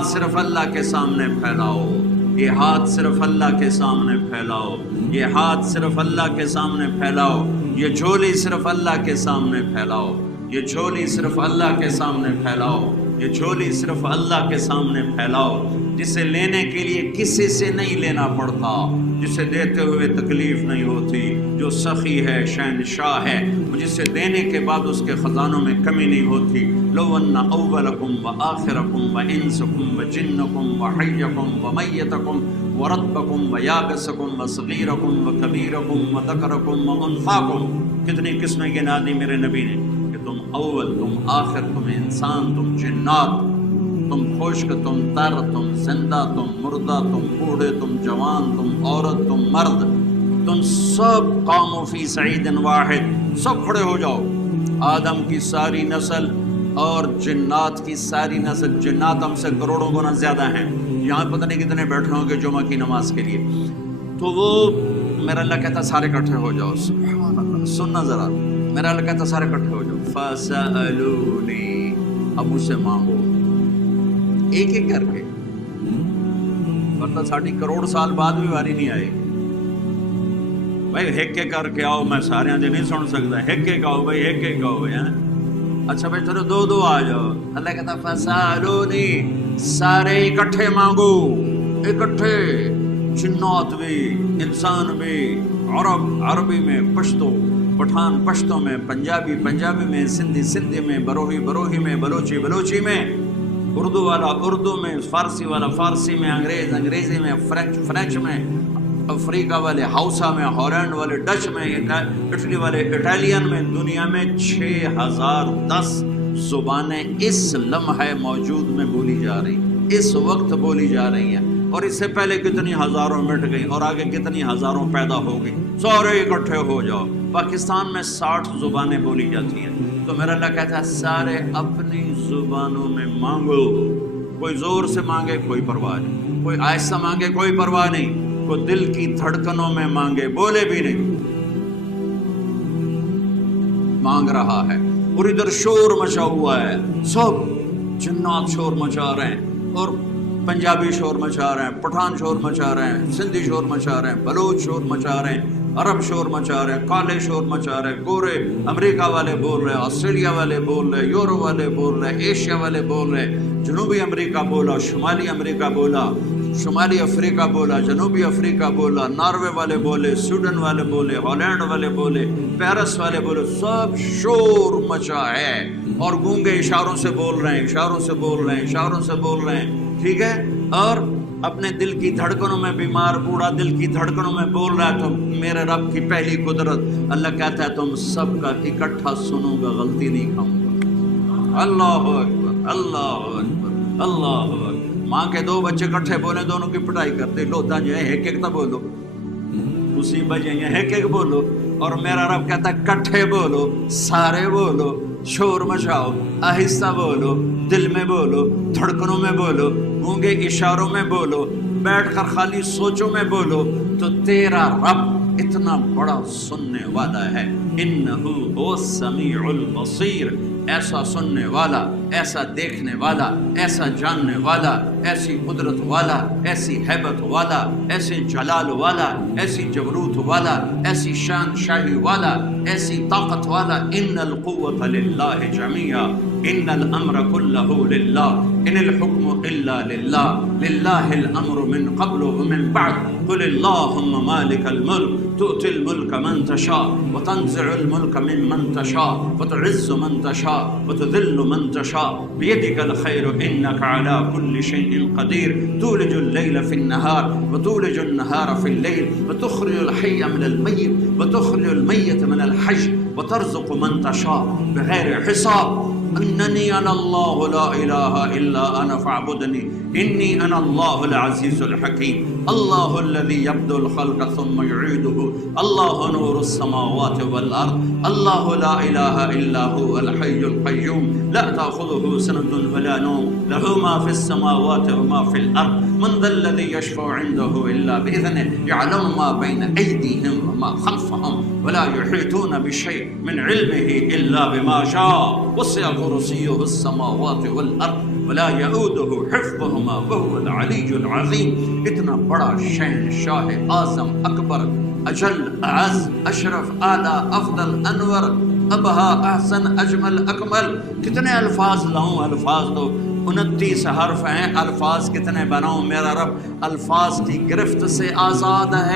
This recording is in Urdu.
ہاتھ صرف اللہ کے سامنے پھیلاؤ، یہ ہاتھ صرف اللہ کے سامنے پھیلاؤ، یہ ہاتھ صرف اللہ کے سامنے پھیلاؤ، یہ جھولی صرف اللہ کے سامنے پھیلاؤ، یہ جھولی صرف اللہ کے سامنے پھیلاؤ، یہ جھولی صرف اللہ کے سامنے پھیلاؤ، جسے لینے کے لیے کسی سے نہیں لینا پڑتا، جسے دیتے ہوئے تکلیف نہیں ہوتی، جو سخی ہے، شہنشاہ ہے، جسے دینے کے بعد اس کے خزانوں میں کمی نہیں ہوتی۔ لو ان اولکم وآخرکم وانسکم وجنکم وحیکم ومیتکم ورتبکم ویابسکم وصغیرکم وکبیرکم وذکرکم وانثاکم، کتنی قسمیں گنا دی میرے نبی نے کہ تم اول، تم آخر، تم انسان، تم جنات، تم خشک، تم تر، تم زندہ، تم مردہ، تم بوڑھے، تم جوان، تم عورت، تم مرد، تم سب قوموا فی صعید واحد، سب کھڑے ہو جاؤ، آدم کی ساری نسل اور جنات کی ساری نسل، جنات ہم سے کروڑوں گنا زیادہ ہیں، یہاں پتہ نہیں کتنے بیٹھے ہوں گے جمعہ کی نماز کے لیے، تو وہ میرا اللہ کہتا سارے اکٹھے ہو جاؤ، سبحان اللہ، سننا ذرا، میرا اللہ کہتا سارے اکٹھے ہو جاؤ، فَسَأَلُونِي، اب مجھ سے مانگو، ایک ایک کر کے، ورنہ ساڑھی کروڑ سال بعد بھی واری نہیں آئے بھائی، ایک ایک کر کے آؤ، میں سارے دے نہیں سن سکتا، ایک ایک آؤ بھائی، ایک ایک آؤ بھائی، اچھا بھائی چلو دو دو آ جاؤ، اللہ کہتا فَسَأَلُونِي، سارے اکٹھے مانگو، اکٹھے، جنات بھی، انسان بھی، عرب عربی میں، پشتو پٹھان پشتوں میں، پنجابی پنجابی میں، سندھی سندھی میں، بروہی بروہی میں، بلوچی بلوچی میں، اردو والا اردو میں، فارسی والا فارسی میں، انگریز انگریزی میں، فرینچ فرینچ میں، افریقہ والے ہاؤسا میں، ہالینڈ والے ڈچ میں، اٹلی والے اٹالین میں، دنیا میں 6010 زبانیں اس لمحہ موجود میں بولی جا رہی، اس وقت بولی جا رہی ہیں، اور اس سے پہلے کتنی ہزاروں مٹ گئی اور آگے کتنی ہزاروں پیدا ہو گئی، سارے اکٹھے ہو جاؤ۔ پاکستان میں 60 زبانیں بولی جاتی ہیں، تو میرا اللہ کہتا ہے سارے اپنی زبانوں میں مانگو، کوئی زور سے مانگے کوئی پرواہ نہیں، کوئی آہستہ مانگے کوئی پرواہ نہیں، کوئی دل کی دھڑکنوں میں مانگے، بولے بھی نہیں، مانگ رہا ہے، اور ادھر شور مچا ہوا ہے، سب جنات شور مچا رہے ہیں، اور پنجابی شور مچا رہے ہیں، پٹھان شور مچا رہے ہیں، سندھی شور مچا رہے ہیں، بلوچ شور مچا رہے ہیں، عرب شور مچا رہے ہیں، کالے شور مچا رہے ہیں، گورے امریکہ والے بول رہے ہیں، آسٹریلیا والے بول رہے ہیں، یورپ والے بول رہے ہیں، ایشیا والے بول رہے ہیں، جنوبی امریکہ بولا، شمالی امریکہ بولا، شمالی افریقہ بولا، جنوبی افریقہ بولا، ناروے والے بولے، سویڈن والے بولے، ہالینڈ والے بولے، پیرس والے بولے، سب شور مچا ہے، اور گونگے اشاروں سے بول رہے ہیں، اشاروں سے بول رہے ہیں، اشاروں سے بول رہے ہیں، ٹھیک ہے، اور اپنے دل کی دھڑکنوں میں بیمار بوڑھا دل کی دھڑکنوں میں بول رہا ہے، تو میرے رب کی پہلی قدرت، اللہ کہتا ہے تم سب کا اکٹھا سنوں گا، غلطی نہیں کھاؤں گا۔ اللہ اکبر، اللہ اکبر، اللہ اکبر۔ ماں کے دو بچے کٹھے بولیں، دونوں کی پٹائی کرتے، لوتا جو ہے ایک ایک تا بولو، اسی بجے ایک ایک بولو، اور میرا رب کہتا ہے کٹھے بولو، سارے بولو، شور مچاؤ، آہستہ بولو، دل میں بولو، دھڑکنوں میں بولو، گونگے اشاروں میں بولو، بیٹھ کر خالی سوچوں میں بولو، تو تیرا رب اتنا بڑا سننے والا ہے، انہو هو السمیع البصیر، ایسا سننے والا، ایسا دیکھنے والا، ایسا جاننے والا، ایسی قدرت والا، ایسی ہیبت والا، ایسے جلال والا، ایسی جبروت والا، ایسی شان شاہی والا، ایسی طاقت والا، ان القوة للہ جميعا، ان الامر كله للہ، ان الحکم الا للہ، للہ الامر من قبل ومن بعد، قل اللہم مالک الملک تؤتی الملک من تشاء وتنزع الملک ممن تشاء وتعز من تشاء وتذل من تشاء بيدك الخير إنك على كل شيء قدير تولج الليل في النهار وتولج النهار في الليل وتخرج الحي من الميت وتخرج الميت من الحي وترزق من تشاء بغير حساب إنني أنا الله لا إله إلا أنا فاعبدني إني أنا الله العزيز الحكيم الله الذي يبدأ الخلق ثم يعيده الله نور السماوات والأرض الله لا إله إلا هو الحي القيوم لا تأخذه سنة ولا نوم له ما في السماوات وما في الأرض من ذا الذي يشفع عنده إلا بإذنه يعلم ما بين أيديهم وما خلفهم ولا يحيطون بشيء من علمه إلا بما شاء وسع كرسيه السماوات والأرض ولا يؤوده حفظهما وهو العلی العظیم. اتنا بڑا شہنشاہ اعظم اکبر اجل اعز اشرف اعلیٰ افضل انور ابہا احسن اجمل اکمل. کتنے الفاظ لاؤں؟ الفاظ تو 29 حرف ہیں. الفاظ کتنے بناؤں؟ میرا رب الفاظ کی گرفت سے آزاد ہے.